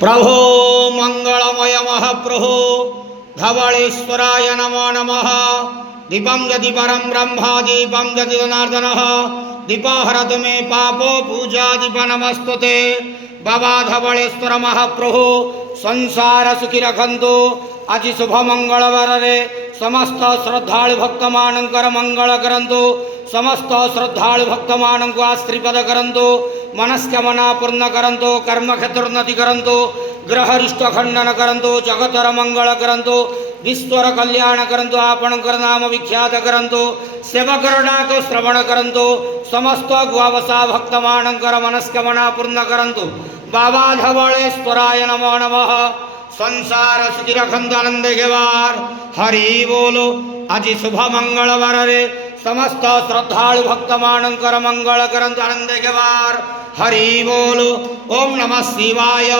प्रभो मंगलमय महाप्रभो धवलेश्वराय नमो नमः। दीपं यदि परं ब्रह्म दीपं यदि जनार्दन दीपहरतु मे पापो पूजा दीप नमस्तुते। बाबा धवलेश्वर महाप्रभु संसार सुखी रखंतु। आज शुभ मंगलवार रे समस्त श्रद्धालु भक्त मानकर मंगल करंतु। समस्त श्रद्धालु भक्त मान को आश्रीपद करंतु। मनस्कामना पूर्ण करंतु। कर्म क्षेत्र उन्नति करंतु। ग्रह रिष्ट खंडन करंतु। जगतर मंगल करंतु। विश्वर कल्याण करंतु। आपणकर नाम विख्यात करंतु। सेवकर डाक श्रवण करंतु। समस्त गुआवसा भक्त मानकर मनस्कामना पूर्ण करंतु। बाबा धवलेश्वराय नमो नमः। संसार सुखी रखंतु आनंद गेवार हरि बोलो। आज शुभ मंगलवार रे समस्त श्रद्धालु भक्त मानकर मंगल करंतु आनंद गेवार हरि बोलो। ओम नमः शिवाय।